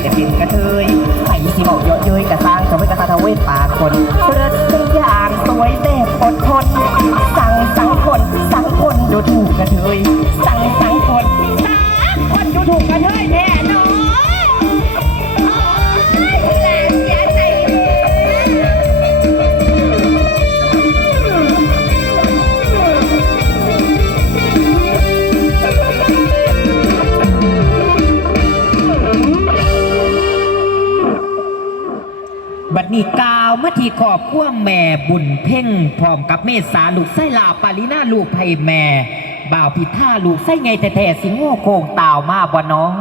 ที่จะกินกระเทยใครที่บอกเยอะเย้ยกระซ้างจะไม่กระทาทเวทปาคนเลิศทุกอย่างสวยเด็ดอดทนสั่งสั่งคนสั่งคนดูถูกกระเทยสั่งสั่งคนสั่งคนดูถูกกระเทยแน่ ขั้วแม่บุญเพ่งพร้อมกับเมษาลูกไส้ลาปาลิน่าลูกไผ่แม่ บ่าวผิดท่าลูกไส้ไงแต่แต่สิงโง่โคงตาวมาบ่น้อง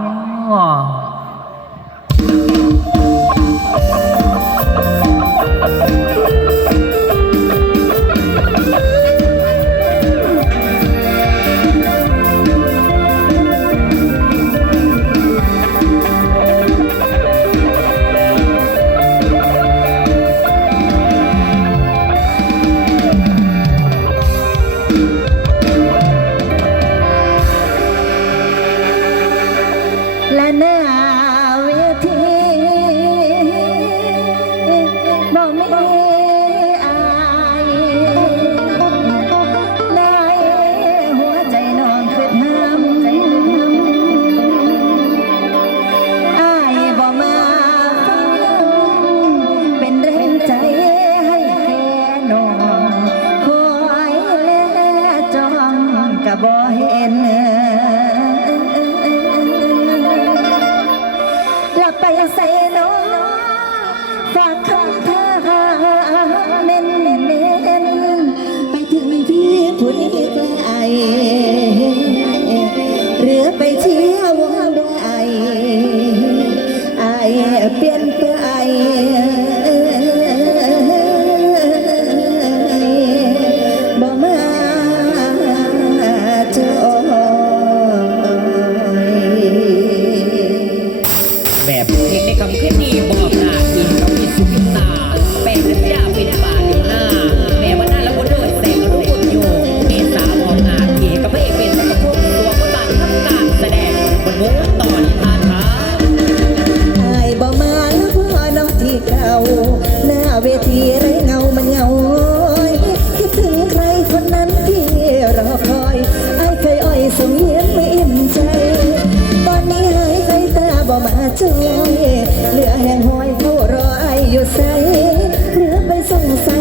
这么三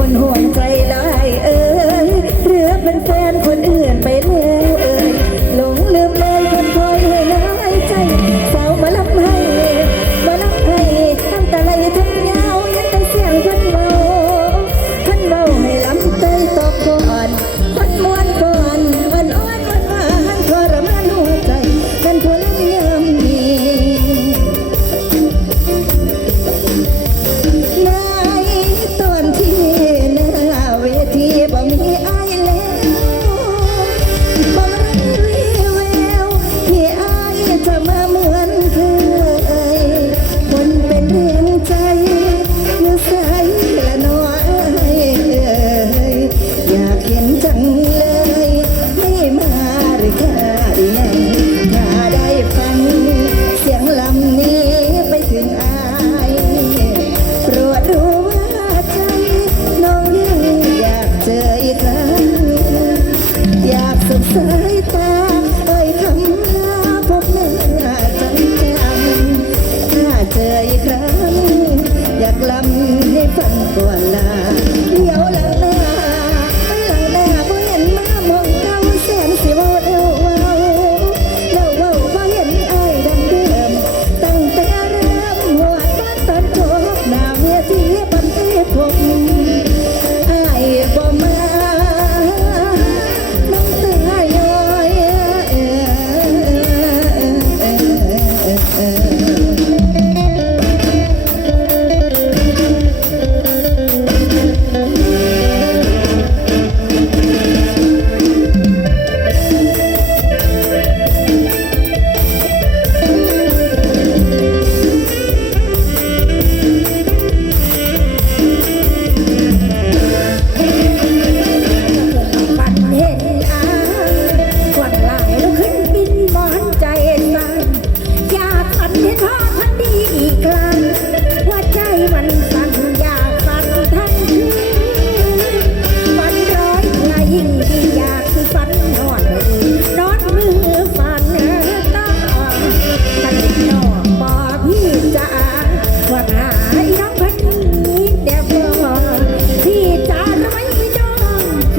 บนหัว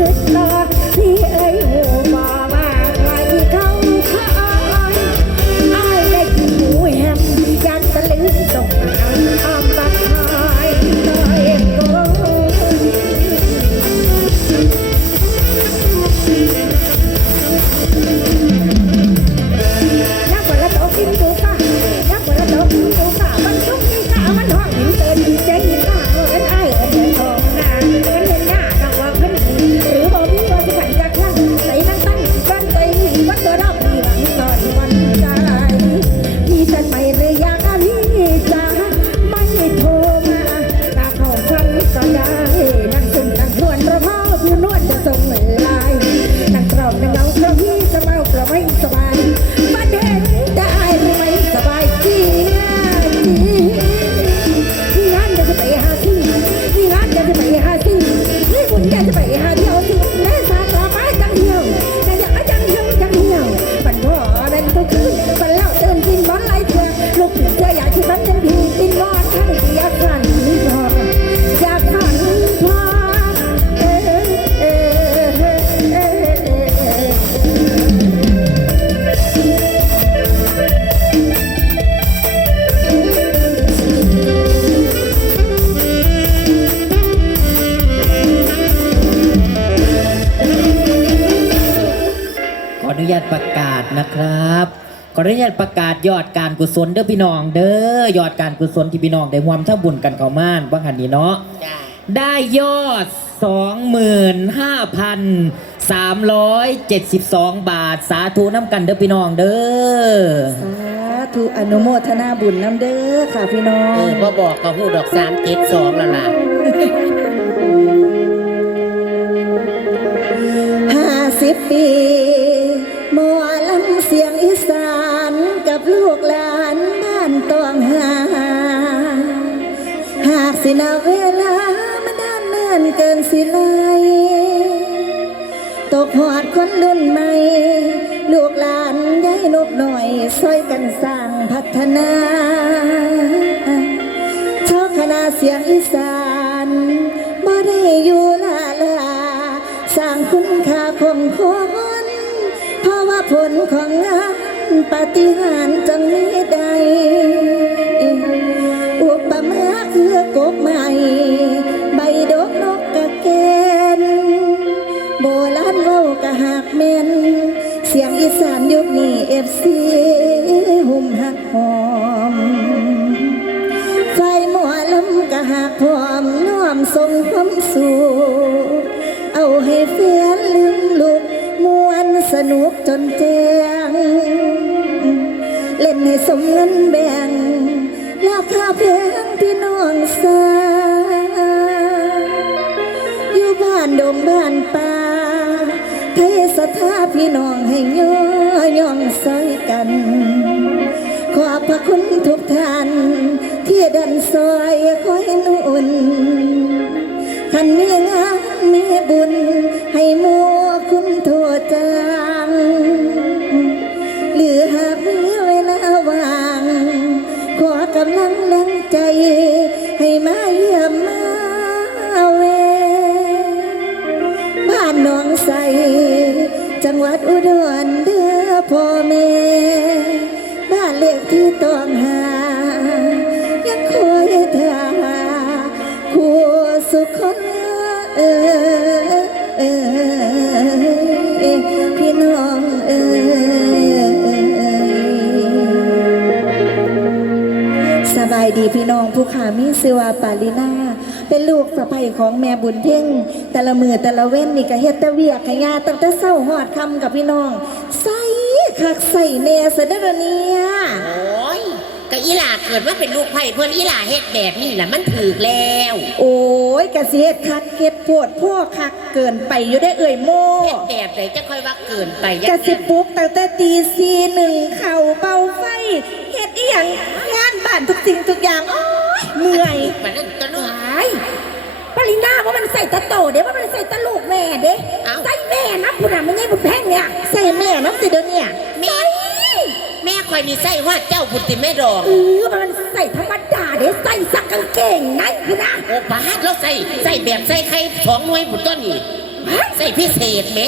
ขึ้นลอย ออนุญาตประกาศยอดการกุศลเด้อพี่น้องเด้อยอดการกุศลที่พี่น้องได้ร่วมทั้งบุญกันเขาม่านว่าหันนี้เนาะจ้าได้ยอด 25,372 บาท สาธุน้ำกันเด้อพี่น้องเด้อสาธุอนุโมทนาบุญน้ำเด้อค่ะพี่น้อเองอบ่บอกก็พูดดอกสามเจ็ดสองแล้วล่ะห้าสิบปี กับลูกหลานบ้านตองหา หากสินาเวลามันนานเนินเกินสิไลยตกหอดคนรุ่นใหม่ ลูกหลานย้ายนกหน่อยช่วยกันสร้างพัฒนาชาคณะเสียงอีสานบ่ได้อยู่ลาลา สร้างคุณค่า ผลของงานปาฏิหาริย์จังมีใด อุปมาคือกบใหม่ ใบดอกนกกะเกนโบราณเว้ากะหักเมนเสียงอีสานยุคนี้เอฟซีหุ่มหักหอม ไฟหมอลำกะหักพร้อมน้อมทรงความสุขเอาให้แฟนลืมลุก สนุกจนแจ้งเล่นให้สมเงินแบ่งราคาแพงพี่น้องสาอยู่บ้านดงบ้านป่าเทศทาพี่น้องให้ย่อย่องใส่กัน ขอบพระคุณทุกท่าน ที่ดันซอยคอยหนุนคันมีงานมีบุญให้มัวคุณ ดอุดรเด้อพ่อแม่บ้านเลขที่ต้องหา ยังคอยท่าคู่สุขคนเออเออพี่น้องเออสบายดีพี่น้องผู้ขามีซื้อว่าปาลินา เป็นลูกสะใภ้ของแม่บุญเพ่ง แต่ละมือแต่ละเว้นนี่ก็เฮ็ดแต่เวียกขยาตั้งแต่เศร้าหอดคำกับพี่น้อง ใส่คักใส่เนสเดอเนี่ยโอ้ยก็อีหล่าเกิดว่าเป็นลูกไผ่เพื่อนอีหล่าเฮ็ดแบบนี้แหละมันถูกแล้ว โอ้ยกะสิเฮ็ดคักเฮ็ดโพดพ่อคักเกินไปอยู่ได้เอ่ยโมเฮ็ดแบบไหนจะค่อยว่าเกินไปกะสิปลุกตั้งแต่ตีสีหนึ่งเข่าเบาไฟเฮ็ดอีหยังงานบ้านทุกสิ่งทุกอย่างโอ้ย เมื่อยมันนั่นก็น้อไอ้ปรินาว่ามันใส่ตะโตเดี๋ยวว่ามันใส่ตะลูกแม่เด้ใส่แม่นะคุณน่ะไม่ใช่บุญแพงเนี่ยใส่แม่น้ำสิเดี๋ยวเนี่ยแม่แม่คอยมีไส้ว่าเจ้าพุทธิแม่ดองเออมันใส่ธรรมดาเด้ใส่สักกางเกงในคุณน่ะโอ้บาดแล้วใส่ใส่แบบใส่ไข่สองหน่วยบุตรต้นนี่ใส่พิเศษไหม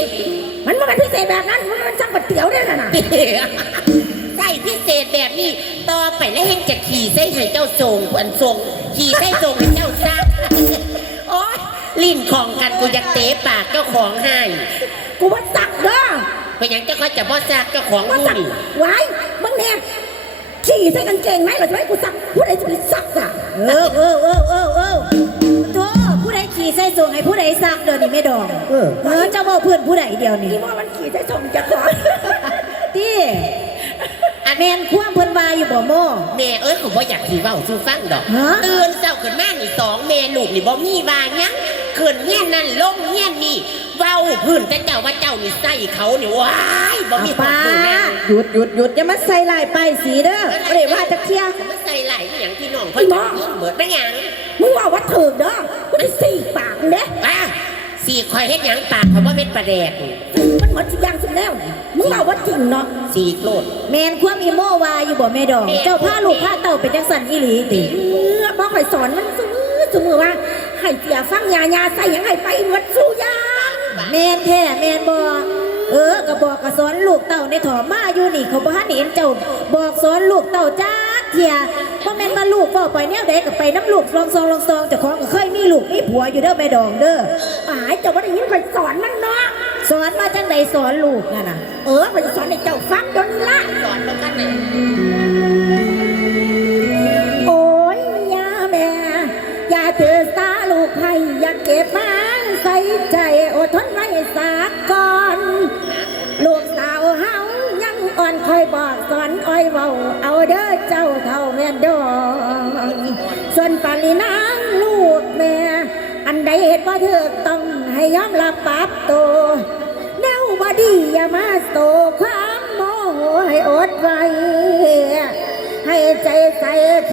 มันมันพิเศษแบบนั้นมันมันช่างบัดเตี๋ยวได้น่ะนะใส่พิ เศษแบบนี้ต่อไปแล้วเฮงจะขี่ใส่ให้เจ้าทรงอันทรงขี่ใส่ทรงให้เจ้าซักโอ้ยลิ้นของกันกูอยากเตะปากเจ้าของให้กูว่าสักเด้อไปหยังเจ้าเขาจะบ่ซักเจ้าของว่ากูสักนี่ไว้มึงเนี่ยขี่ใส่กางเกงในเหรอจะให้กูสักผู้ใดจะไปสักอะเออเออเออเออเออโธ่ผู้ใดขี่ใส่สูงให้ผู้ใดซักเดี๋ยวนี้ไม่ดองเออเจ้าบ่เพื่อนผู้ใดเดียวนี่ ที่ว่ามันขี่ใส่ส่งจะขอ ตี้ แมนี้นคว่ำเพิ่นว่าอยู่บ่โม แม่เอ้ยกูบ่อยากขี่เว้าสู่ฟังดอกฮะ ตื่นเจ้าขึ้นมานี่สองแม่ลูกนี่บ่มีว่าหยังขึ้นเฮียนนั่นลงเฮียนนี่เว้าพื้นแต่เจ้าว่าเจ้านี่ใส่เขานี่ว้ายบ่มีความป้ารู้นะหยุดหยุดหยุดอย่ามาใส่ลายป้ายสีเด้อบ่ได้ว่าจะเคลียร์มันใส่ไหลายอหย่างพี่น้องเพิ่นจะยิงเบิดไม่หยังมึงว่าวัดถือเด้อกูได้สี่ปากเด้อะสี่คอยเฮ็ดหยังปากเขาว่าเป็นประแดดมัน หมดทุกอย่างสุดแล้วมึงว่าวัดจริงเนาะสี่โกรธแมนความอีโมว่าอยู่บ่แม่ดอง เจ้าพาลูกพาเต่าเป็นจังสันอีหลีติเออบอกข่อยสอนมันซื้อสมือว่าให้เสียฟังยายาใส่หยังให้ไปหมดสู้ยางแมนแท้แมนบ่เออก็บอกก็สอนลูกเต่าในถอมาอยู่นี่เขาบ่ทันเห็นเจ้าบอกสอนลูกเต่าจ้าเถียบ่แม่นว่าลูกเว้าไปแนวใดก็ไปน้ำลูกลองซองลองซองเจ้าของก็เคยมีลูกมีผัวอยู่เด้อแม่ดองเด้อหายแต่ว่าได้ยินข่อยสอนมันเนาะ สอนมาจังใดสอนลูกน่ะนะเออมันสอนให้เจ้าฟังจนละสอนมากันเลยโอ้ยยาแม่อย่าถือสาลูกให้อย่าเก็บมันใส่ใจอดทนไว้สากก่อนลูกสาวเฮายังอ่อนคอยบอกสอนอ้อยเว้าเอาเด้อเจ้าเท่าแม่ดองส่วนปาลีนางลูกแม่ อันใดเหตุบ่ถูกต้องให้ยอมรับปรับตัวแนวบ่ ดีอย่ามาโตความโมโหให้อดไว้ ให้ใจใส